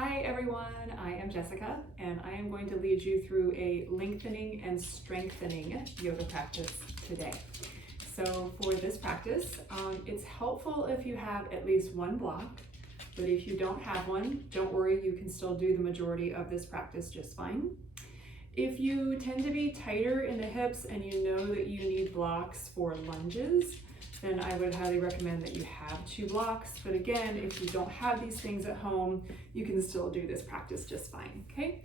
Hi everyone, I am Jessica and I am going to lead you through a lengthening and strengthening yoga practice today. So for this practice, it's helpful if you have at least one block, but if you don't have one, don't worry, you can still do the majority of this practice just fine. If you tend to be tighter in the hips and you know that you need blocks for lunges, then I would highly recommend that you have 2 blocks. But again, if you don't have these things at home, you can still do this practice just fine, okay?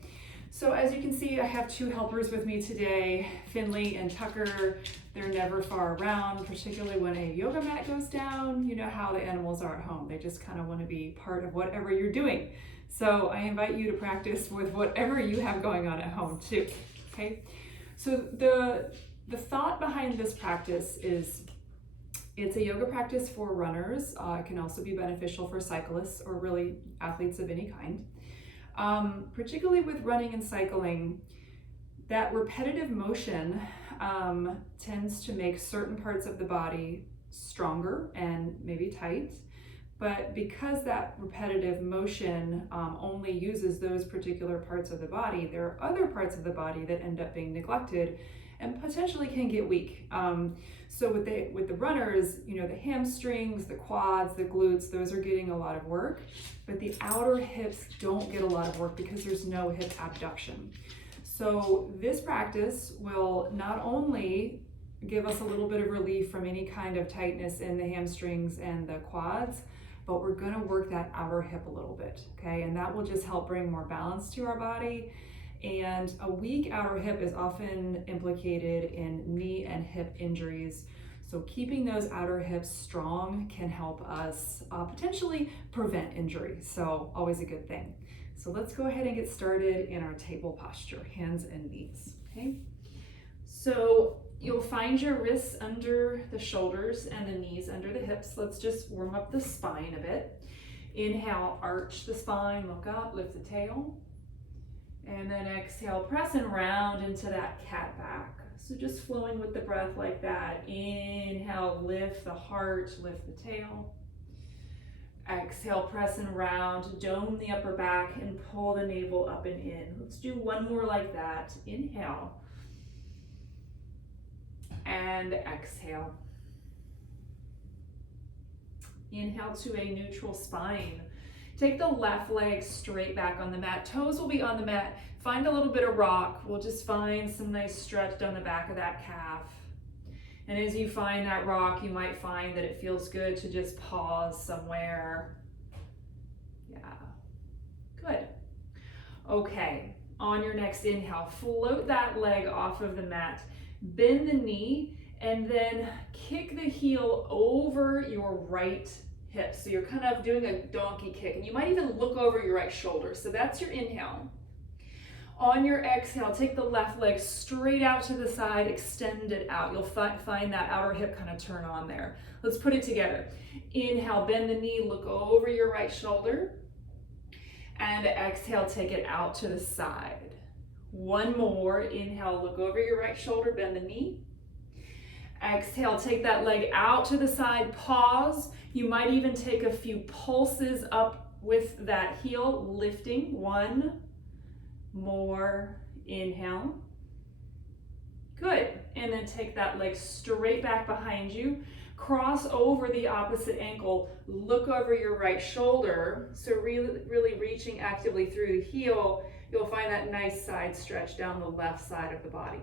So as you can see, I have 2 helpers with me today, Finley and Tucker. They're never far around, particularly when a yoga mat goes down. You know how the animals are at home. They just kind of want to be part of whatever you're doing. So I invite you to practice with whatever you have going on at home too, okay? So the thought behind this practice is it's a yoga practice for runners. It can also be beneficial for cyclists or really athletes of any kind. Particularly with running and cycling, that repetitive motion tends to make certain parts of the body stronger and maybe tight. But because that repetitive motion only uses those particular parts of the body, there are other parts of the body that end up being neglected and potentially can get weak. So with the runners, you know, the hamstrings, the quads, the glutes, those are getting a lot of work, but the outer hips don't get a lot of work because there's no hip abduction. So this practice will not only give us a little bit of relief from any kind of tightness in the hamstrings and the quads, but we're gonna work that outer hip a little bit, okay? And that will just help bring more balance to our body. And a weak outer hip is often implicated in knee and hip injuries. So keeping those outer hips strong can help us potentially prevent injury. So always a good thing. So let's go ahead and get started in our table posture, hands and knees, okay? So you'll find your wrists under the shoulders and the knees under the hips. Let's just warm up the spine a bit. Inhale, arch the spine, look up, lift the tail. And then exhale, press and round into that cat back. So just flowing with the breath like that. Inhale, lift the heart, lift the tail. Exhale, press and round, dome the upper back and pull the navel up and in. Let's do one more like that. Inhale. And exhale. Inhale to a neutral spine. Take the left leg straight back on the mat. Toes will be on the mat. Find a little bit of rock. We'll just find some nice stretch down the back of that calf. And as you find that rock, you might find that it feels good to just pause somewhere. Yeah, good. Okay, on your next inhale, float that leg off of the mat. Bend the knee and then kick the heel over your right hip. So you're kind of doing a donkey kick, and you might even look over your right shoulder. So that's your inhale. On your exhale, take the left leg straight out to the side, extend it out. You'll find that outer hip kind of turn on there. Let's put it together. Inhale, bend the knee, look over your right shoulder. And exhale, take it out to the side. One more. Inhale, look over your right shoulder, bend the knee. Exhale, take that leg out to the side, pause. You might even take a few pulses up with that heel, lifting. One more, inhale. Good, and then take that leg straight back behind you. Cross over the opposite ankle, look over your right shoulder. So really reaching actively through the heel, you'll find that nice side stretch down the left side of the body.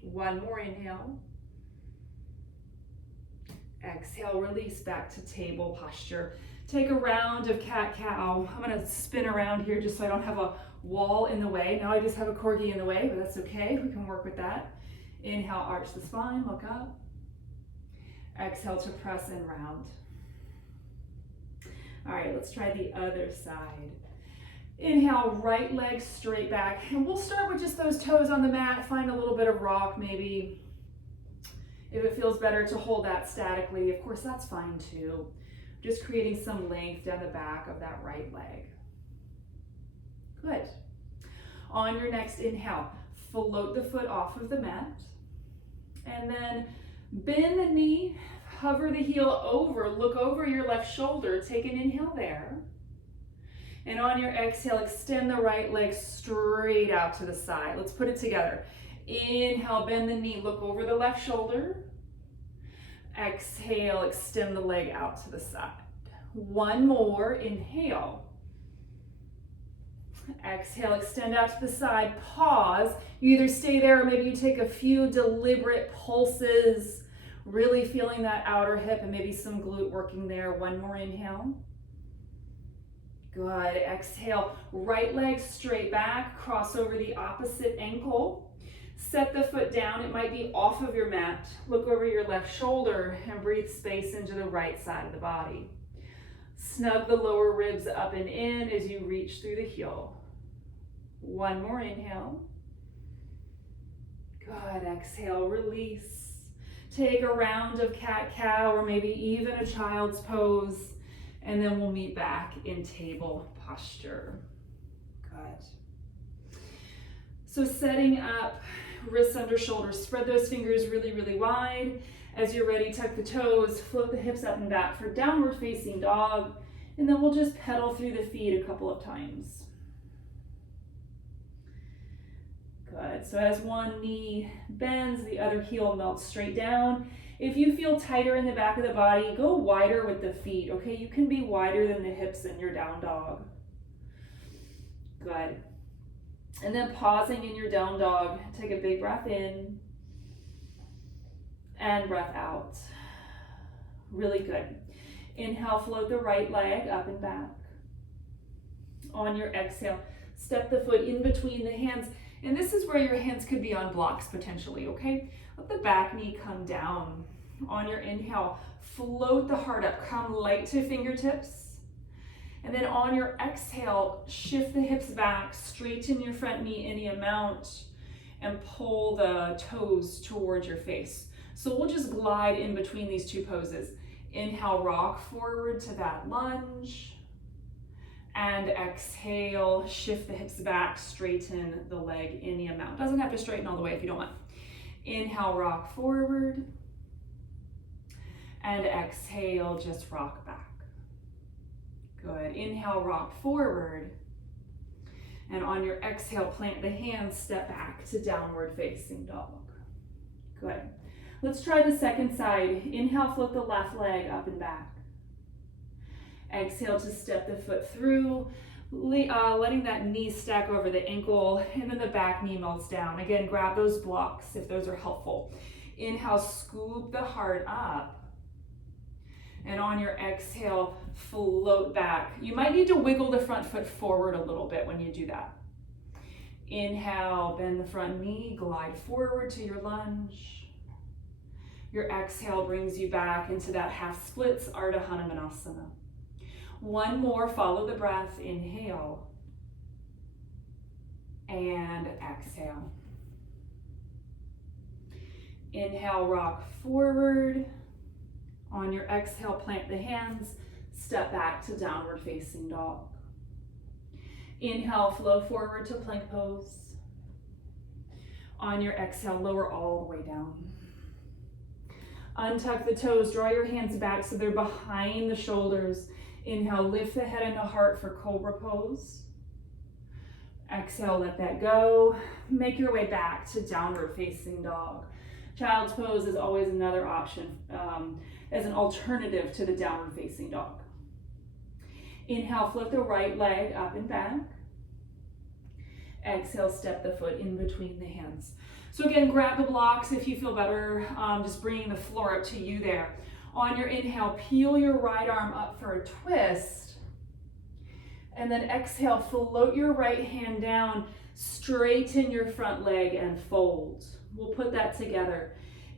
One more inhale. Exhale, release back to table posture. Take a round of cat-cow. I'm gonna spin around here just so I don't have a wall in the way. Now I just have a corgi in the way, but that's okay, we can work with that. Inhale, arch the spine, look up. Exhale to press and round. All right, let's try the other side. Inhale, right leg straight back. And we'll start with just those toes on the mat. Find a little bit of rock maybe. If it feels better to hold that statically, of course, that's fine too. Just creating some length down the back of that right leg. Good. On your next inhale, float the foot off of the mat. And then bend the knee, hover the heel over, look over your left shoulder, take an inhale there. And on your exhale, extend the right leg straight out to the side. Let's put it together. Inhale, bend the knee, look over the left shoulder. Exhale, extend the leg out to the side. One more, inhale. Exhale, extend out to the side, pause. You either stay there or maybe you take a few deliberate pulses, really feeling that outer hip and maybe some glute working there. One more inhale. Good, exhale, right leg straight back, cross over the opposite ankle. Set the foot down, it might be off of your mat. Look over your left shoulder and breathe space into the right side of the body. Snug the lower ribs up and in as you reach through the heel. One more inhale. Good, exhale, release. Take a round of cat-cow or maybe even a child's pose, and then we'll meet back in table posture. Good. So setting up, wrists under shoulders, spread those fingers really, really wide. As you're ready, tuck the toes, float the hips up and back for downward facing dog, and then we'll just pedal through the feet a couple of times. Good, so as one knee bends, the other heel melts straight down. If you feel tighter in the back of the body, go wider with the feet, okay? You can be wider than the hips in your down dog. Good. And then pausing in your down dog, take a big breath in and breath out. Really good. Inhale, float the right leg up and back. On your exhale, step the foot in between the hands. And this is where your hands could be on blocks potentially, okay? Let the back knee come down. On your inhale, float the heart up, come light to fingertips. And then on your exhale, shift the hips back, straighten your front knee any amount, and pull the toes towards your face. So we'll just glide in between these two poses. Inhale, rock forward to that lunge. And exhale, shift the hips back, straighten the leg any amount. Doesn't have to straighten all the way if you don't want. Inhale, rock forward. And exhale, just rock back. Good. Inhale, rock forward. And on your exhale, plant the hands, step back to downward facing dog. Good. Let's try the second side. Inhale, float the left leg up and back. Exhale to step the foot through, letting that knee stack over the ankle, and then the back knee melts down. Again, grab those blocks if those are helpful. Inhale, scoop the heart up. And on your exhale, float back. You might need to wiggle the front foot forward a little bit when you do that. Inhale, bend the front knee, glide forward to your lunge. Your exhale brings you back into that half splits, Ardha Hanumanasana. One more, follow the breath, inhale. And exhale. Inhale, rock forward. On your exhale, plant the hands, step back to downward facing dog. Inhale, flow forward to plank pose. On your exhale, lower all the way down. Untuck the toes, draw your hands back so they're behind the shoulders. Inhale, lift the head and the heart for cobra pose. Exhale, let that go. Make your way back to downward facing dog. Child's pose is always another option as an alternative to the downward facing dog. Inhale, float the right leg up and back. Exhale, step the foot in between the hands. So again, grab the blocks if you feel better, just bringing the floor up to you there. On your inhale, peel your right arm up for a twist. And then exhale, float your right hand down, straighten your front leg and fold. We'll put that together.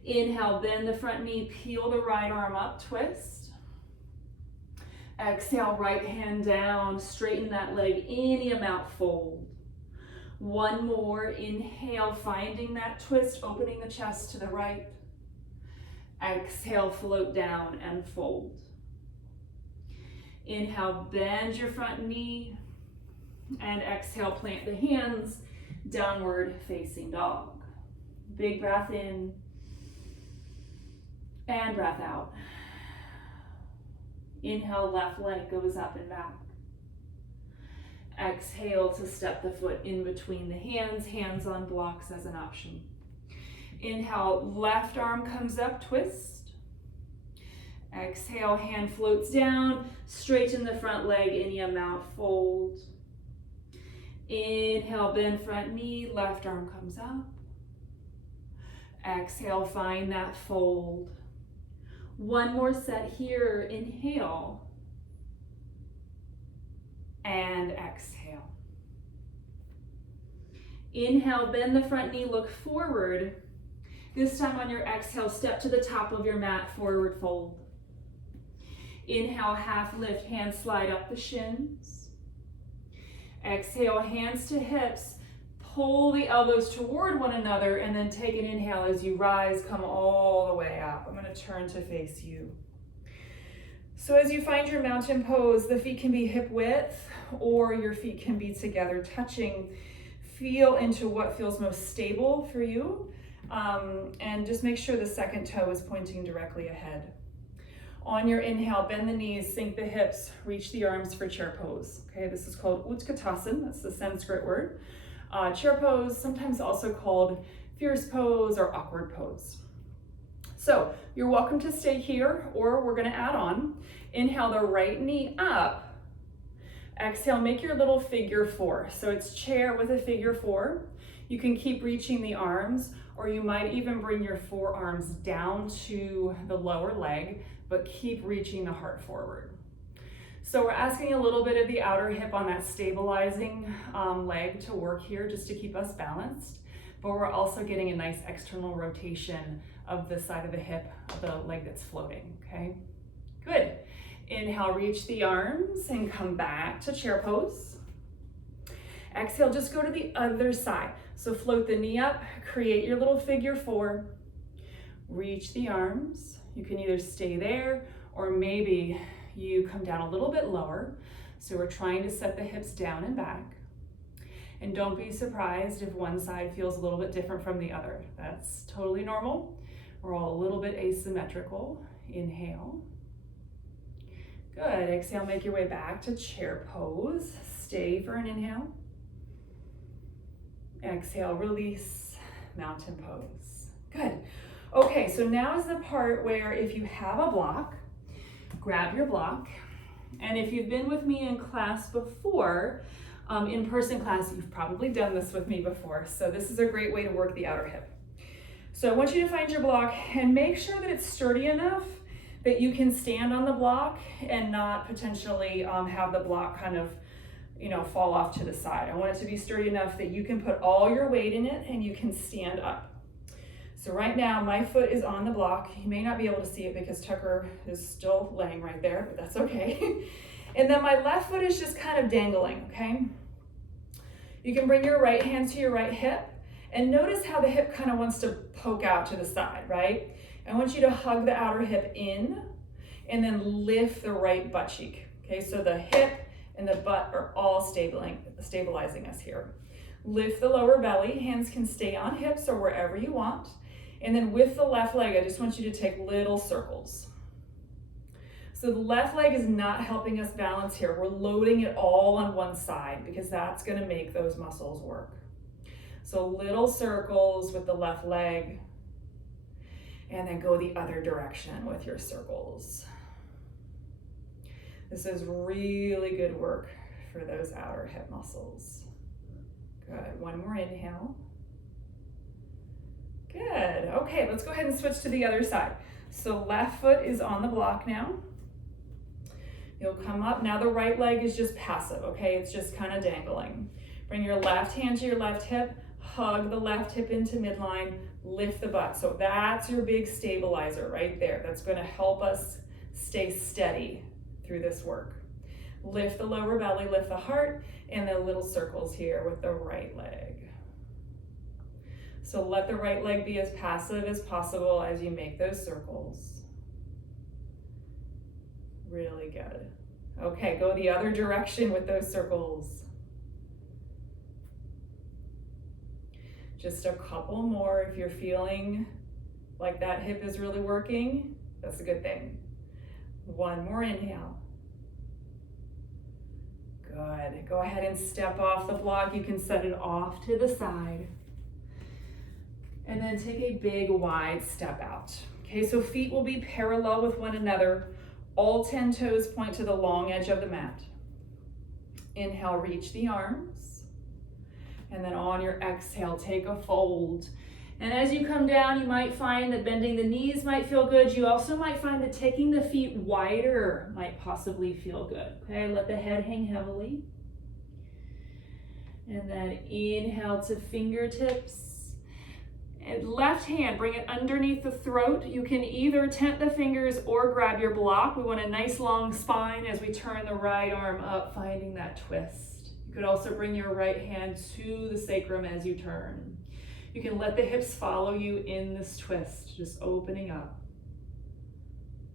Inhale, bend the front knee, peel the right arm up, twist. Exhale, right hand down, straighten that leg any amount, fold. One more, inhale, finding that twist, opening the chest to the right. Exhale, float down and fold. Inhale, bend your front knee, and exhale, plant the hands, downward facing dog. Big breath in, and breath out. Inhale, left leg goes up and back. Exhale to step the foot in between the hands, hands on blocks as an option. Inhale, left arm comes up, twist. Exhale, hand floats down, straighten the front leg any amount, fold. Inhale, bend front knee, left arm comes up. Exhale, find that fold. One more set here, inhale. And exhale. Inhale, bend the front knee, look forward. This time on your exhale, step to the top of your mat, forward fold. Inhale, half lift, hands slide up the shins. Exhale, hands to hips. Pull the elbows toward one another and then take an inhale as you rise, come all the way up. I'm going to turn to face you. So as you find your mountain pose, the feet can be hip width or your feet can be together touching. Feel into what feels most stable for you, and just make sure the second toe is pointing directly ahead. On your inhale, bend the knees, sink the hips, reach the arms for chair pose. Okay, this is called Utkatasana, that's the Sanskrit word. Chair pose, sometimes also called fierce pose or awkward pose. So you're welcome to stay here, or we're gonna add on. Inhale the right knee up. Exhale, make your little figure four. So it's chair with a figure four. You can keep reaching the arms, or you might even bring your forearms down to the lower leg, but keep reaching the heart forward. So we're asking a little bit of the outer hip on that stabilizing leg to work here just to keep us balanced, but we're also getting a nice external rotation of the side of the hip of the leg that's floating, okay? Good. Inhale, reach the arms and come back to chair pose. Exhale, just go to the other side. So float the knee up, create your little figure four, reach the arms. You can either stay there or maybe you come down a little bit lower. So we're trying to set the hips down and back. And don't be surprised if one side feels a little bit different from the other. That's totally normal. We're all a little bit asymmetrical. Inhale. Good. Exhale, make your way back to chair pose. Stay for an inhale. Exhale, release, mountain pose. Good. Okay, so now is the part where if you have a block, grab your block. And if you've been with me in class before, in-person class, you've probably done this with me before. So this is a great way to work the outer hip. So I want you to find your block and make sure that it's sturdy enough that you can stand on the block and not potentially have the block kind of, fall off to the side. I want it to be sturdy enough that you can put all your weight in it and you can stand up. So right now my foot is on the block. You may not be able to see it because Tucker is still laying right there, but that's okay. And then my left foot is just kind of dangling, okay? You can bring your right hand to your right hip and notice how the hip kind of wants to poke out to the side, right? I want you to hug the outer hip in and then lift the right butt cheek, okay? So the hip and the butt are all stabilizing us here. Lift the lower belly, hands can stay on hips or wherever you want. And then with the left leg, I just want you to take little circles. So the left leg is not helping us balance here. We're loading it all on one side because that's gonna make those muscles work. So little circles with the left leg, and then go the other direction with your circles. This is really good work for those outer hip muscles. Good, one more inhale. Good, okay, let's go ahead and switch to the other side. So left foot is on the block now. You'll come up, now the right leg is just passive, okay? It's just kind of dangling. Bring your left hand to your left hip, hug the left hip into midline, lift the butt. So that's your big stabilizer right there. That's gonna help us stay steady through this work. Lift the lower belly, lift the heart, and then little circles here with the right leg. So let the right leg be as passive as possible as you make those circles. Really good. Okay, go the other direction with those circles. Just a couple more. If you're feeling like that hip is really working, that's a good thing. One more inhale. Good. Good. Go ahead and step off the block. You can set it off to the side. And then take a big wide step out. Okay, so feet will be parallel with one another. All 10 toes point to the long edge of the mat. Inhale, reach the arms. And then on your exhale, take a fold. And as you come down, you might find that bending the knees might feel good. You also might find that taking the feet wider might possibly feel good. Okay, let the head hang heavily. And then inhale to fingertips. And left hand, bring it underneath the throat. You can either tent the fingers or grab your block. We want a nice long spine as we turn the right arm up, finding that twist. You could also bring your right hand to the sacrum as you turn. You can let the hips follow you in this twist, just opening up.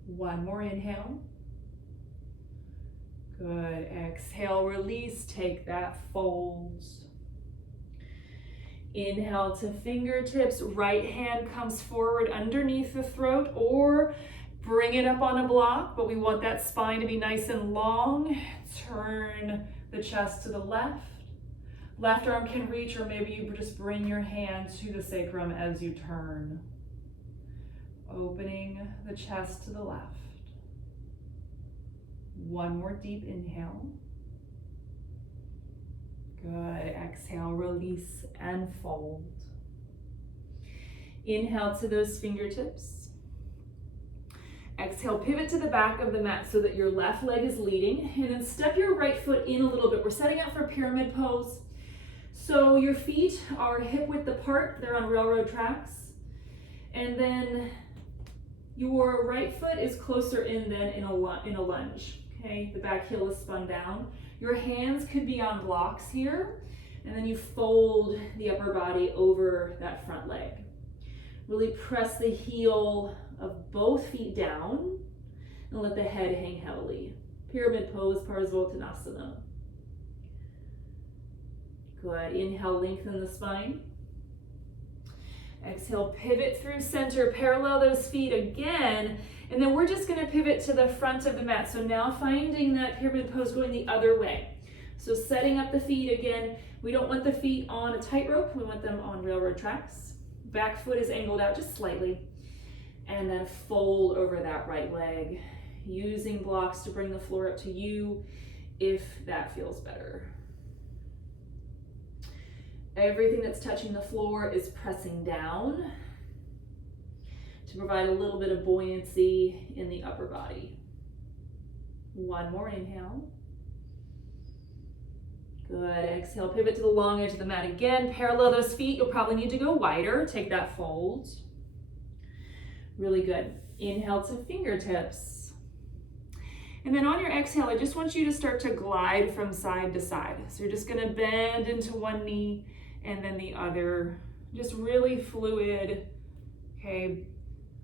One more inhale. Good. Exhale, release, take that fold. Inhale to fingertips, right hand comes forward underneath the throat, or bring it up on a block, but we want that spine to be nice and long. Turn the chest to the left. Left arm can reach, or maybe you just bring your hand to the sacrum as you turn. Opening the chest to the left. One more deep inhale. Good. Exhale, release and fold. Inhale to those fingertips. Exhale, pivot to the back of the mat so that your left leg is leading, and then step your right foot in a little bit. We're setting up for pyramid pose. So your feet are hip width apart, they're on railroad tracks. And then your right foot is closer in than in a lunge. Okay, the back heel is spun down. Your hands could be on blocks here, and then you fold the upper body over that front leg. Really press the heel of both feet down and let the head hang heavily. Pyramid pose, Parsvottanasana. Good. Inhale, lengthen the spine. Exhale, pivot through center, parallel those feet again, and then we're just going to pivot to the front of the mat. So now finding that pyramid pose going the other way. So setting up the feet again. We don't want the feet on a tightrope. We want them on railroad tracks. Back foot is angled out just slightly. And then fold over that right leg, using blocks to bring the floor up to you if that feels better. Everything that's touching the floor is pressing down to provide a little bit of buoyancy in the upper body. One more inhale. Good. Exhale, pivot to the long edge of the mat again. Parallel those feet. You'll probably need to go wider. Take that fold. Really good. Inhale to fingertips. And then on your exhale, I just want you to start to glide from side to side. So you're just going to bend into one knee and then the other. Just really fluid, okay,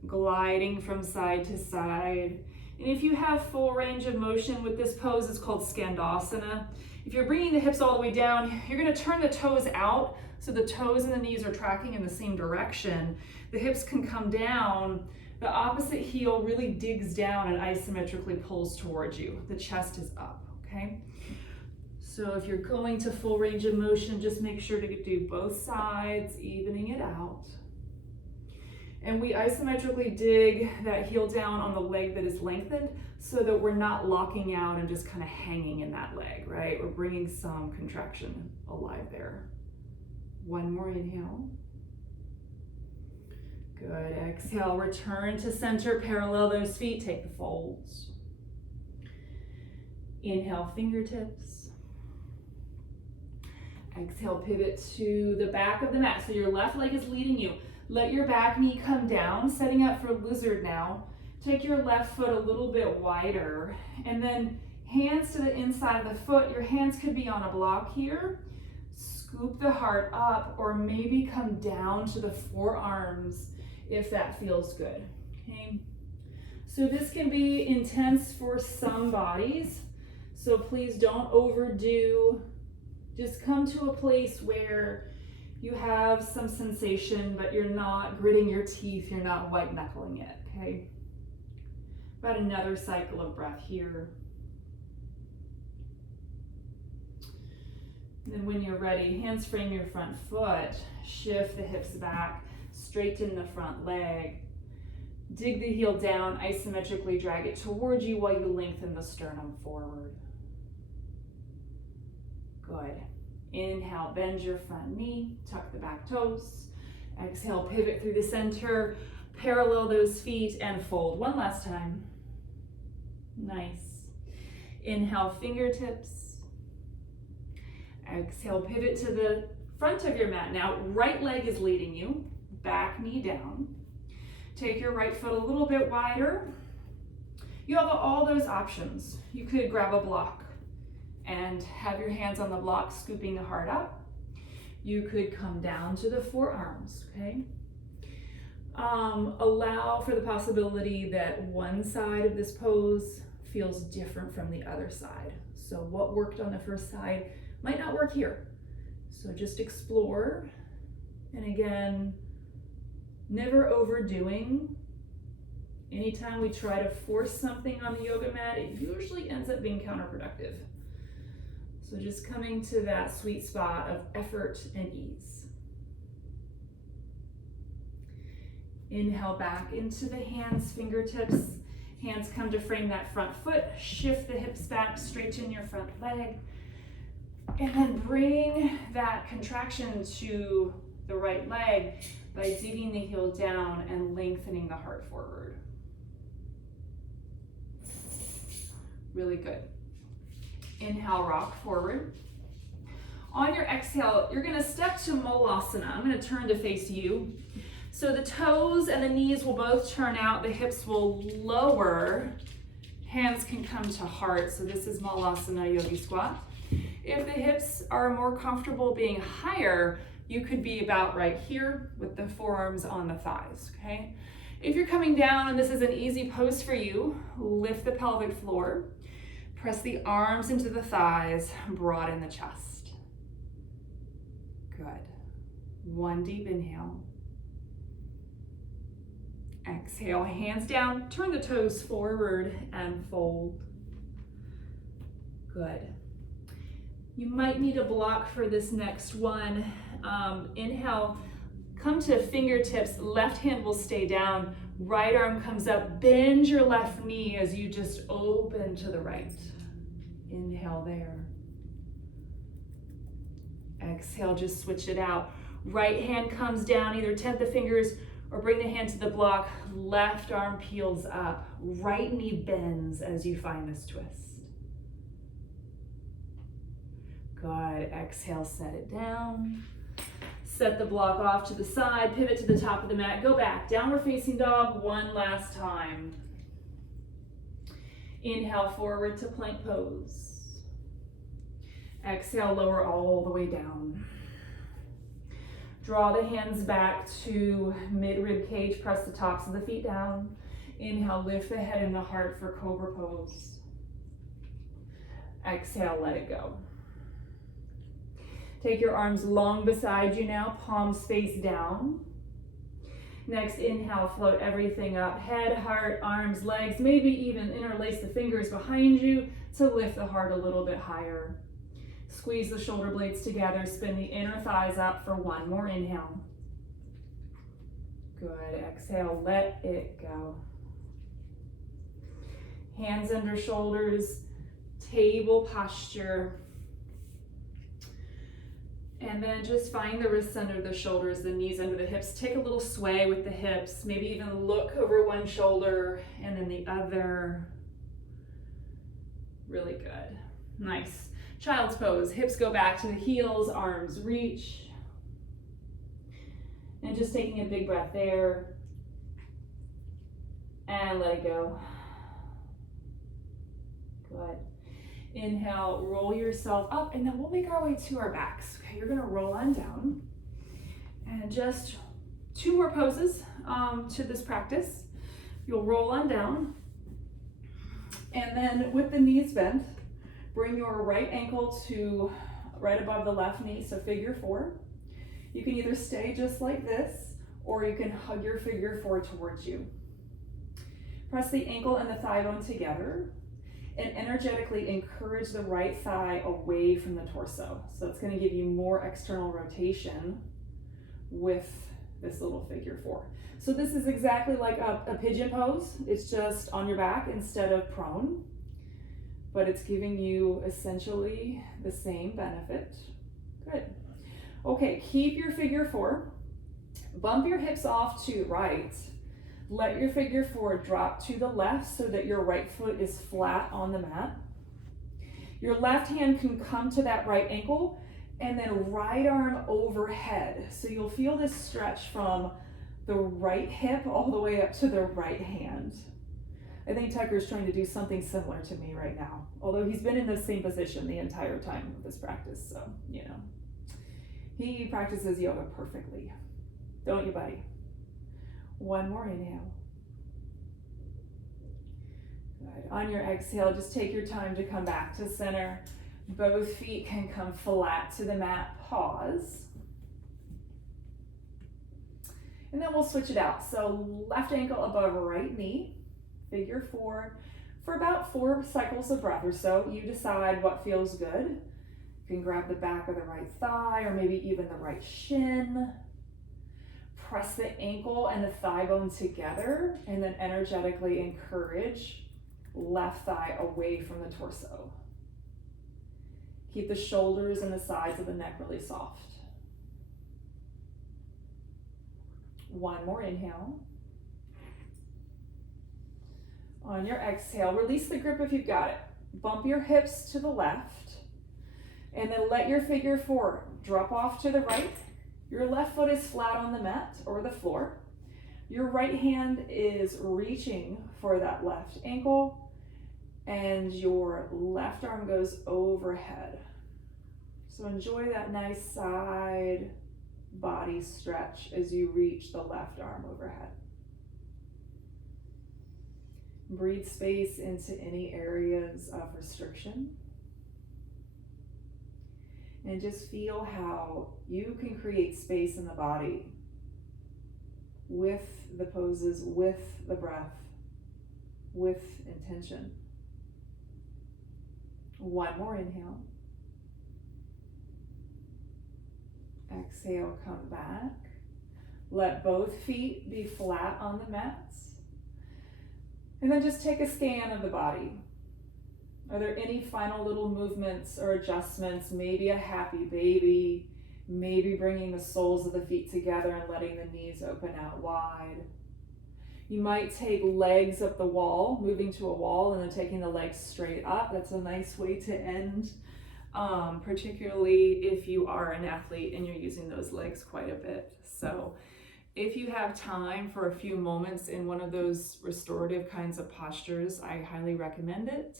gliding from side to side. And if you have full range of motion with this pose, it's called Skandasana. If you're bringing the hips all the way down, you're going to turn the toes out so the toes and the knees are tracking in the same direction. The hips can come down. The opposite heel really digs down and isometrically pulls towards you. The chest is up, okay? So if you're going to full range of motion, just make sure to do both sides, evening it out. And we isometrically dig that heel down on the leg that is lengthened so that we're not locking out and just kind of hanging in that leg, right? We're bringing some contraction alive there. One more inhale. Good. Exhale, return to center, parallel those feet, take the folds. Inhale, fingertips. Exhale, pivot to the back of the mat. So your left leg is leading you. Let your back knee come down, setting up for lizard now. Take your left foot a little bit wider, and then hands to the inside of the foot. Your hands could be on a block here. Scoop the heart up, or maybe come down to the forearms if that feels good, okay? So this can be intense for some bodies, so please don't overdo. Just come to a place where you have some sensation, but you're not gritting your teeth, you're not white knuckling it, okay? About another cycle of breath here. And then when you're ready, hands frame your front foot, shift the hips back, straighten the front leg, dig the heel down, isometrically drag it towards you while you lengthen the sternum forward. Good. Inhale, bend your front knee, tuck the back toes. Exhale, pivot through the center, parallel those feet and fold. One last time. Nice. Inhale, fingertips. Exhale, pivot to the front of your mat. Now, right leg is leading you, back knee down. Take your right foot a little bit wider. You have all those options. You could grab a block and have your hands on the block, scooping the heart up. You could come down to the forearms, okay? Allow for the possibility that one side of this pose feels different from the other side. So what worked on the first side might not work here. So just explore. And again, never overdoing. Anytime we try to force something on the yoga mat, it usually ends up being counterproductive. So just coming to that sweet spot of effort and ease. Inhale back into the hands, fingertips. Hands come to frame that front foot. Shift the hips back, straighten your front leg. And then bring that contraction to the right leg by digging the heel down and lengthening the heart forward. Really good. Inhale, rock forward. On your exhale, you're gonna step to Malasana. I'm gonna turn to face you. So the toes and the knees will both turn out, the hips will lower, hands can come to heart. So this is Malasana Yogi Squat. If the hips are more comfortable being higher, you could be about right here with the forearms on the thighs, okay? If you're coming down and this is an easy pose for you, lift the pelvic floor. Press the arms into the thighs, broaden the chest. Good. One deep inhale. Exhale, hands down, turn the toes forward and fold. Good. You might need a block for this next one. Inhale, come to fingertips, left hand will stay down, right arm comes up, bend your left knee as you just open to the right. Inhale there. Exhale, just switch it out. Right hand comes down, either tent the fingers or bring the hand to the block. Left arm peels up. Right knee bends as you find this twist. Good. Exhale, set it down. Set the block off to the side, pivot to the top of the mat, go back. Downward facing dog one last time. Inhale, forward to plank pose. Exhale, lower all the way down. Draw the hands back to mid-rib cage, press the tops of the feet down. Inhale, lift the head and the heart for cobra pose. Exhale, let it go. Take your arms long beside you now, palms face down. Next, inhale, float everything up. Head, heart, arms, legs, maybe even interlace the fingers behind you to lift the heart a little bit higher. Squeeze the shoulder blades together, spin the inner thighs up for one more inhale. Good, exhale, let it go. Hands under shoulders, table posture. And then just find the wrists under the shoulders, the knees under the hips. Take a little sway with the hips. Maybe even look over one shoulder and then the other. Really good. Nice. Child's pose. Hips go back to the heels, arms reach. And just taking a big breath there. And let it go. Good. Inhale, roll yourself up, and then we'll make our way to our backs. Okay, you're gonna roll on down. And just two more poses to this practice. You'll roll on down. And then with the knees bent, bring your right ankle to right above the left knee, so figure four. You can either stay just like this, or you can hug your figure four towards you. Press the ankle and the thigh bone together. and energetically encourage the right thigh away from the torso. So it's going to give you more external rotation with this little figure 4. So this is exactly like a pigeon pose. It's just on your back instead of prone, but it's giving you essentially the same benefit. Good. Okay, keep your figure 4. Bump your hips off to the right. Let your figure 4 drop to the left so that your right foot is flat on the mat. Your left hand can come to that right ankle and then right arm overhead. So you'll feel this stretch from the right hip all the way up to the right hand. I think Tucker's trying to do something similar to me right now, although he's been in the same position the entire time of this practice, so, you know. He practices yoga perfectly. Don't you, buddy? One more inhale. Good. On your exhale, just take your time to come back to center. Both feet can come flat to the mat. Pause. And then we'll switch it out. So left ankle above right knee, figure 4, for about 4 cycles of breath or so. You decide what feels good. You can grab the back of the right thigh or maybe even the right shin. Press the ankle and the thigh bone together and then energetically encourage left thigh away from the torso. Keep the shoulders and the sides of the neck really soft. One more inhale. On your exhale, release the grip if you've got it. Bump your hips to the left and then let your figure 4 drop off to the right. Your left foot is flat on the mat or the floor. Your right hand is reaching for that left ankle and your left arm goes overhead. So enjoy that nice side body stretch as you reach the left arm overhead. Breathe space into any areas of restriction. And just feel how you can create space in the body with the poses, with the breath, with intention. One more inhale. Exhale, come back. Let both feet be flat on the mats. And then just take a scan of the body. Are there any final little movements or adjustments? Maybe a happy baby, maybe bringing the soles of the feet together and letting the knees open out wide. You might take legs up the wall, moving to a wall and then taking the legs straight up. That's a nice way to end, particularly if you are an athlete and you're using those legs quite a bit. So if you have time for a few moments in one of those restorative kinds of postures, I highly recommend it.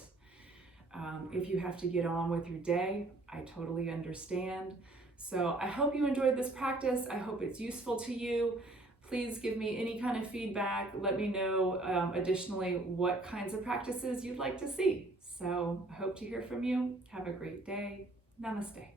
If you have to get on with your day, I totally understand. So I hope you enjoyed this practice. I hope it's useful to you. Please give me any kind of feedback. Let me know additionally what kinds of practices you'd like to see. So I hope to hear from you. Have a great day. Namaste.